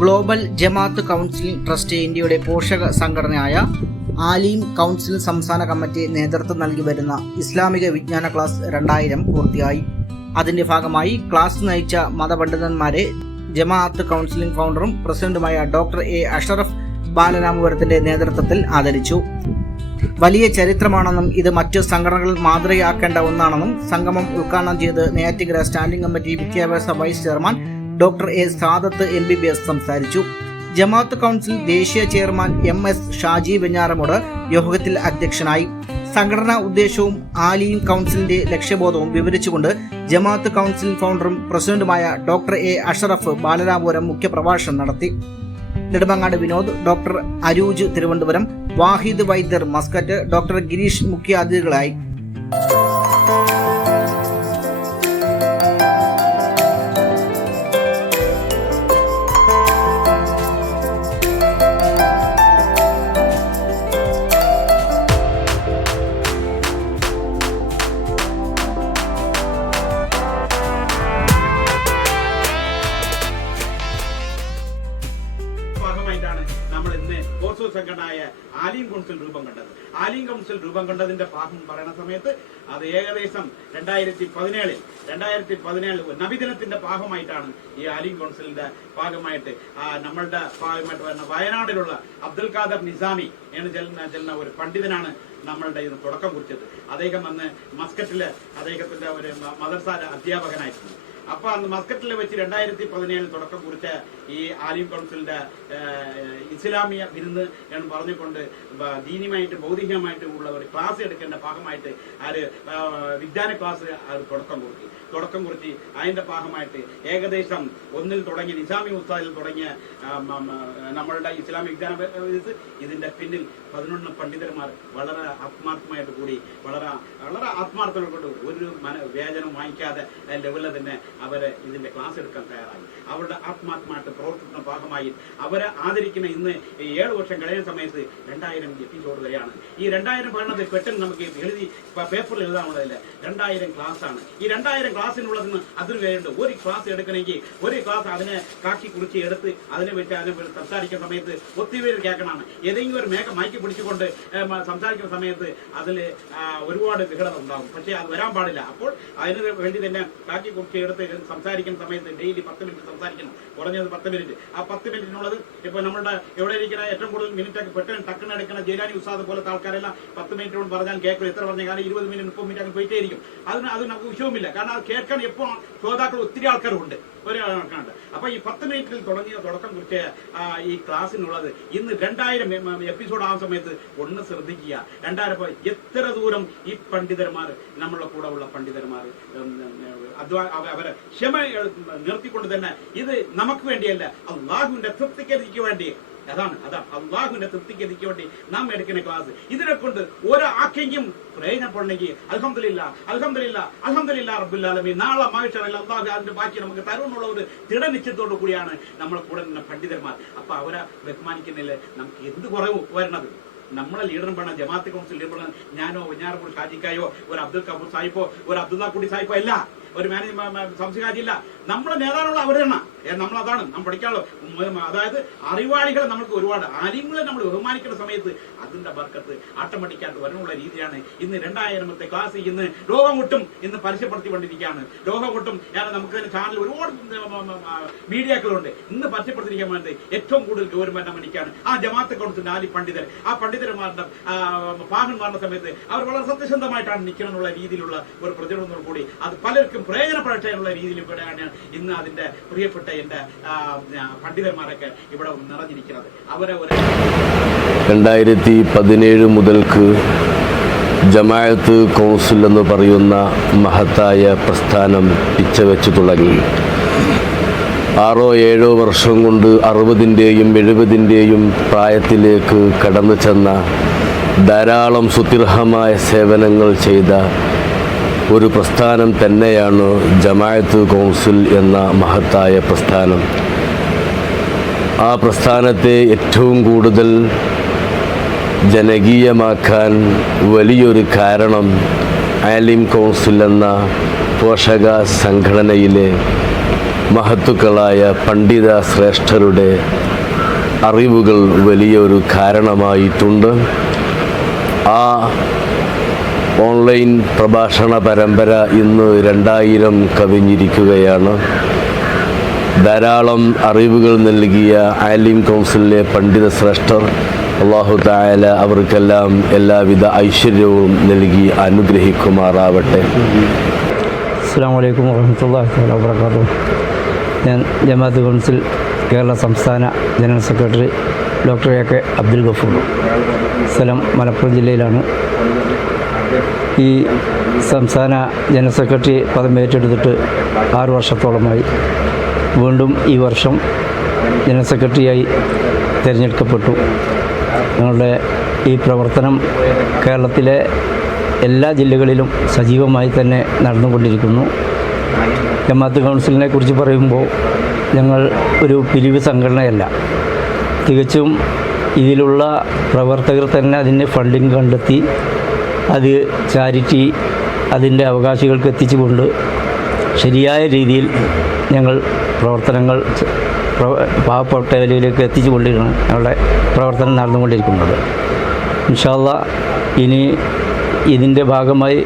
Global ജമാഅത്ത് council trust ഇന്ത്യയുടെ പോഷക സംഘടനയായ ആലീം കൗൺസിൽ സംസ്ഥാന കമ്മിറ്റി നേതൃത്വം നൽകി വരുന്ന ഇസ്ലാമിക വിജ്ഞാന ക്ലാസ് 2000 പൂർത്തിയായി. അതിന്റെ ഭാഗമായി ക്ലാസ് നയിച്ച മതപണ്ഡിതന്മാരെ ജമാഅത്ത് കൗൺസിലിംഗ് ഫൗണ്ടറും പ്രസിഡന്റുമായ ഡോക്ടർ എ അഷറഫ് ബാലരാമപുരത്തിന്റെ നേതൃത്വത്തിൽ ആദരിച്ചു. വലിയ ചരിത്രമാണെന്നും ഇത് മറ്റു സംഘടനകൾ മാതൃകയാക്കേണ്ട ഒന്നാണെന്നും സംഗമം ഉദ്ഘാടനം ചെയ്ത് നെയ്യാറ്റിൻകര സ്റ്റാൻഡിംഗ് കമ്മിറ്റി വിദ്യാഭ്യാസ vice chairman doctor A Sadath MBBS സംസാരിച്ചു. ജമാഅത്ത് കൗൺസിൽ ദേശീയ ചെയർമാൻ MS ഷാജി വെഞ്ഞാറമൂട് യോഗത്തിൽ അധ്യക്ഷനായി. സംഘടനാ ഉദ്ദേശവും ആലീം കൗൺസിലിന്റെ ലക്ഷ്യബോധവും വിവരിച്ചുകൊണ്ട് ജമാഅത്ത് കൗൺസിൽ ഫൗണ്ടറും പ്രസിഡന്റുമായ ഡോക്ടർ എ അഷറഫ് ബാലരാമപുരം മുഖ്യപ്രഭാഷണം നടത്തി. നെടുമങ്ങാട് വിനോദ്, ഡോക്ടർ അരൂജ് തിരുവനന്തപുരം, വാഹിദ് വൈദ്യർ മസ്കറ്റ്, ഡോക്ടർ ഗിരീഷ് മുഖ്യാതിഥികളായി. നമ്മൾ ഇന്ന് ഓസോ സംഘടനയായ ആലീം കൗൺസിൽ രൂപം കണ്ടത്. ആലീം കൗൺസിൽ രൂപം കണ്ടതിന്റെ ഭാഗം പറയുന്ന സമയത്ത് അത് ഏകദേശം 2017 നബിദിനത്തിന്റെ ഭാഗമായിട്ടാണ് ഈ ആലീം കൗൺസിലിന്റെ ഭാഗമായിട്ട് നമ്മളുടെ ഭാഗമായിട്ട് വരുന്ന വയനാടിലുള്ള അബ്ദുൽ ഖാദർ നിസാമി എന്ന ഒരു പണ്ഡിതനാണ് നമ്മളുടെ ഇത് തുടക്കം കുറിച്ചത്. അദ്ദേഹം അന്ന് മസ്കറ്റില് അദ്ദേഹത്തിന്റെ ഒരു മദർസ അധ്യാപകനായിരുന്നു. അപ്പൊ അന്ന് മസ്കറ്റിൽ വെച്ച് 2017 തുടക്കം കുറിച്ച ഈ ആലീം കൗൺസിലിന്റെ ഇസ്ലാമിയ വിരുന്ന് എന്ന് പറഞ്ഞുകൊണ്ട് ദീനിയുമായിട്ട് ഭൗതികമായിട്ട് ഉള്ള ഒരു ക്ലാസ് എടുക്കേണ്ട ഭാഗമായിട്ട് വിജ്ഞാന ക്ലാസ് തുടക്കം കുറിച്ച് അതിന്റെ ഭാഗമായിട്ട് ഏകദേശം 1 തുടങ്ങി നിസാമി ഉസ്താദിൽ തുടങ്ങിയ നമ്മളുടെ ഇസ്ലാമിക വിജ്ഞാന ഇതിന്റെ പിന്നിൽ 11 പണ്ഡിതന്മാർ വളരെ ആത്മാർത്ഥമായിട്ട് കൂടി വളരെ ആത്മാർത്ഥത കൊണ്ട് ഒരു വേതനം വാങ്ങിക്കാതെ ലെവലിൽ തന്നെ അവരെ ഇതിന്റെ ക്ലാസ് എടുക്കാൻ തയ്യാറായി. അവരുടെ ആത്മാർത്ഥമായിട്ട് പ്രവർത്തിക്കുന്ന ഭാഗമായി അവരെ ആദരിക്കുന്ന ഇന്ന് 7 വർഷം കഴിയുന്ന സമയത്ത് 2000 എപ്പിസോഡ് വരെയാണ്. ഈ 2000 പഠനത്തിൽ പെട്ടെന്ന് നമുക്ക് എഴുതി പേപ്പറിൽ എഴുതാനുള്ളതില്ല. 2000 ക്ലാസ് ആണ്. ഈ 2000 ക്ലാസ്സിനുള്ളതെന്ന് അതിന് വേണ്ട ഒരു ക്ലാസ് എടുക്കണമെങ്കിൽ ഒരു ക്ലാസ് അതിനെ കാക്കി കുറിച്ച് എടുത്ത് അതിനെ വെച്ച് അതിനെ സംസാരിക്കുന്ന സമയത്ത് ഒത്തിരി പേര് കേൾക്കണമാണ്. ഏതെങ്കിലും ഒരു മൈക്ക് പിടിച്ചുകൊണ്ട് സംസാരിക്കുന്ന സമയത്ത് അതിൽ ഒരുപാട് വിഘടന ഉണ്ടാകും. പക്ഷേ അത് വരാൻ പാടില്ല. അപ്പോൾ അതിന് വേണ്ടി തന്നെ കാക്കി കുറിച്ച് എടുത്ത് സംസാരിക്കുന്ന സമയത്ത് ഡെയിലി 10 മിനിറ്റ് സംസാരിക്കണം. കുറഞ്ഞത് 10 മിനിറ്റ്. ആ 10 മിനിറ്റിനുള്ളത് ഇപ്പൊ നമ്മുടെ എവിടെ ഇരിക്കുന്ന ഏറ്റവും കൂടുതൽ മിനിറ്റ് പെട്ടെന്ന് ടക്കൻ എടുക്കുന്ന ജയിലാനി ഉസ്താദ് പോലത്തെ ആൾക്കാരെല്ലാം 10 മിനിറ്റ് കൊണ്ട് പറഞ്ഞാൽ കേൾക്കും. എത്ര പറഞ്ഞാൽ 20 മിനിറ്റ് 30 മിനിറ്റ് അങ്ങ് പോയിട്ടേ ഇരിക്കും. അത് നമുക്ക് വിഷയവുമില്ല. കാരണം അത് കേൾക്കാൻ എപ്പോൾ ശ്രോതാക്കൾ ഒത്തിരി ആൾക്കാരുണ്ട്. ഒരാൾക്കാരുണ്ട്. അപ്പൊ ഈ 10 മിനിറ്റിൽ തുടക്കം കുറിച്ച ഈ ക്ലാസ്സിനുള്ളത് ഇന്ന് 2000 എപ്പിസോഡ് ആവുന്ന സമയത്ത് ഒന്ന് ശ്രദ്ധിക്കുക. 2000 എത്ര ദൂരം ഈ പണ്ഡിതന്മാർ നമ്മളുടെ കൂടെ ഉള്ള പണ്ഡിതന്മാർ അവരെ ക്ഷമ നിർത്തിക്കൊണ്ട് തന്നെ ഇത് നമുക്ക് വേണ്ടിയല്ല, അള്ളാഹുവിന്റെ തൃപ്തിക്ക് വേണ്ടി. അതാണ് അള്ളാഹുവിന്റെ തൃപ്തിക്ക് വേണ്ടി നാം എടുക്കുന്ന ക്ലാസ്. ഇതിനെ കൊണ്ട് ഒരാൾക്കെങ്കിലും പ്രയോജനപ്പെടണമെങ്കിൽ അൽഹംദുലില്ലാ റബ്ബുൽ ആലമീൻ നാളെ മഹ്ശറിൽ അള്ളാഹു അതിന്റെ ബാക്കി നമുക്ക് തരുമെന്നുള്ള ഒരു ദൃഢനിശ്ചയത്തോടു കൂടിയാണ് നമ്മളെ കൂടെ നിന്ന് പണ്ഡിതന്മാർ. അപ്പൊ അവരെ ബഹുമാനിക്കുന്നില്ല നമുക്ക് എന്ത് കുറവ് വരണത്? നമ്മളെ ലീഡറും വേണം, ജമാഅത്ത് കൗൺസിൽ ലീഡർ വേണം. ഞാനോ വെഞ്ഞാറമൂട് ഷാജിക്കായോ ഒരു അബ്ദുൽ കബൂർ സാഹിബോ ഒരു അബ്ദുള്ള കുട്ടി സാഹിബോ അല്ല, ഒരു സംശയകാരിയില്ല. നമ്മളെ നേതാനുള്ള അവരാണ്. നമ്മളതാണ് നാം പഠിക്കാനുള്ളൂ. അതായത് അറിവാളികളെ നമുക്ക് ഒരുപാട് ആലിങ്ങളെ നമ്മൾ ബഹുമാനിക്കുന്ന സമയത്ത് അതിന്റെ ബർക്കത്ത് ഓട്ടോമാറ്റിക്കായിട്ട് വരാനുള്ള രീതിയാണ് ഇന്ന് 2000 ക്ലാസ് ഇന്ന് ലോകമൊട്ടും ഇന്ന് പരസ്യപ്പെടുത്തിക്കൊണ്ടിരിക്കുകയാണ്. ലോകമൊട്ടും നമുക്ക് ചാനൽ ഒരുപാട് മീഡിയകളുണ്ട്. ഇന്ന് പരസ്യപ്പെടുത്തിരിക്കാൻ വേണ്ടി ഏറ്റവും കൂടുതൽ ഗൗരവം വേണ്ടിയിട്ടാണ് ആ ജമാഅത്ത് കൗൺസിലിന്റെ ആലി പണ്ഡിതർ ആ പണ്ഡിതന്മാരുടെ പാഹന്മാരുടെ സമയത്ത് അവർ വളരെ സത്യസന്ധമായിട്ടാണ് നിൽക്കണമെന്നുള്ള രീതിയിലുള്ള ഒരു പ്രചരണത്തോടു കൂടി അത് പലർക്കും പ്രയോജനപ്പെടാനുള്ള രീതിയിൽ കൂടെയാണ് ഇന്ന് അതിന്റെ പ്രിയപ്പെട്ട എന്റെ പണ്ഡിതന്മാരൊക്കെ ഇവിടെ നിറഞ്ഞിരിക്കുന്നത്. അവരെ 2017 മുതൽക്ക് ജമാഅത്ത് കൗൺസിൽ എന്ന് പറയുന്ന മഹത്തായ പ്രസ്ഥാനം പിച്ചവെച്ചു തുടങ്ങി. 6-7 വർഷം കൊണ്ട് 60-ൻ്റെയും 70-ൻ്റെയും പ്രായത്തിലേക്ക് കടന്നു ചെന്ന ധാരാളം സുദീർഘമായ സേവനങ്ങൾ ചെയ്ത ഒരു പ്രസ്ഥാനം തന്നെയാണ് ജമാഅത്ത് കൗൺസിൽ എന്ന മഹത്തായ പ്രസ്ഥാനം. ആ പ്രസ്ഥാനത്തെ ഏറ്റവും കൂടുതൽ ജനകീയമാക്കാൻ വലിയൊരു കാരണം ആലിം കൗൺസിൽ എന്ന പോഷക സംഘടനയിലെ മഹത്തുക്കളായ പണ്ഡിത ശ്രേഷ്ഠരുടെ അറിവുകൾ വലിയൊരു കാരണമായിട്ടുണ്ട്. ആ ഓൺലൈൻ പ്രഭാഷണ പരമ്പര ഇന്ന് 2000 കവിഞ്ഞിരിക്കുകയാണ്. ധാരാളം അറിവുകൾ നൽകിയ ആലിം കൗൺസിലിലെ പണ്ഡിത ശ്രേഷ്ഠർ അല്ലാഹു തആല അവർക്കെല്ലാം എല്ലാവിധ ഐശ്വര്യവും നൽകി അനുഗ്രഹിക്കുമാറാവട്ടെ. അസ്സലാമു അലൈക്കും വറഹ്മത്തുള്ളാഹി വബറകാതുഹു. ഞാൻ ജമാഅത്ത് കൗൺസിൽ കേരള സംസ്ഥാന general secretary doctor A K Abdul Gafoor. സ്ഥലം മലപ്പുറം ജില്ലയിലാണ്. ഈ സംസ്ഥാന ജനറൽ സെക്രട്ടറി പദം ഏറ്റെടുത്തിട്ട് 6 വർഷത്തോളമായി. വീണ്ടും ഈ വർഷം ജനറൽ സെക്രട്ടറിയായി തിരഞ്ഞെടുക്കപ്പെട്ടു. ഞങ്ങളുടെ ഈ പ്രവർത്തനം കേരളത്തിലെ എല്ലാ ജില്ലകളിലും സജീവമായി തന്നെ നടന്നുകൊണ്ടിരിക്കുന്നു. ജമാഅത്ത് കൗൺസിലിനെ കുറിച്ച് പറയുമ്പോൾ ഞങ്ങൾ ഒരു പിരിവ് സംഘടനയല്ല. തികച്ചും ഇതിലുള്ള പ്രവർത്തകർ തന്നെ അതിൻ്റെ ഫണ്ടിങ് കണ്ടെത്തി അത് ചാരിറ്റി അതിൻ്റെ അവകാശികൾക്ക് എത്തിച്ചുകൊണ്ട് ശരിയായ രീതിയിൽ ഞങ്ങൾ പ്രവർത്തനങ്ങൾ പാവപ്പെട്ടവരിലേക്ക് എത്തിച്ചുകൊണ്ടിരിക്കുകയാണ് ഞങ്ങളുടെ പ്രവർത്തനം നടന്നുകൊണ്ടിരിക്കുന്നത്. ഇൻഷാ അല്ലാഹ് ഇനി ഇതിൻ്റെ ഭാഗമായി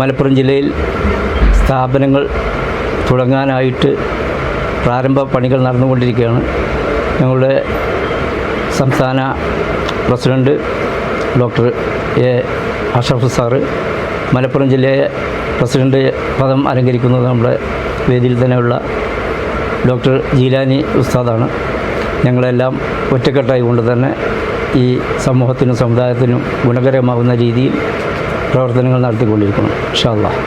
മലപ്പുറം ജില്ലയിൽ സ്ഥാപനങ്ങൾ തുടങ്ങാനായിട്ട് പ്രാരംഭ പണികൾ നടന്നുകൊണ്ടിരിക്കുകയാണ്. ഞങ്ങളുടെ സംസ്ഥാന president doctor A Ashraf sir Malappuram ജില്ലയെ പ്രസിഡൻ്റ് പദം അലങ്കരിക്കുന്നത് നമ്മുടെ വേദിയിൽ തന്നെയുള്ള ഡോക്ടർ ജീലാനി ഉസ്താദാണ്. ഞങ്ങളെല്ലാം ഒറ്റക്കെട്ടായി കൊണ്ട് തന്നെ ഈ സമൂഹത്തിനും സമുദായത്തിനും ഗുണകരമാകുന്ന രീതിയിൽ പ്രവർത്തനങ്ങൾ നടത്തിക്കൊണ്ടിരിക്കണം ഇൻഷാ അല്ലാഹ്.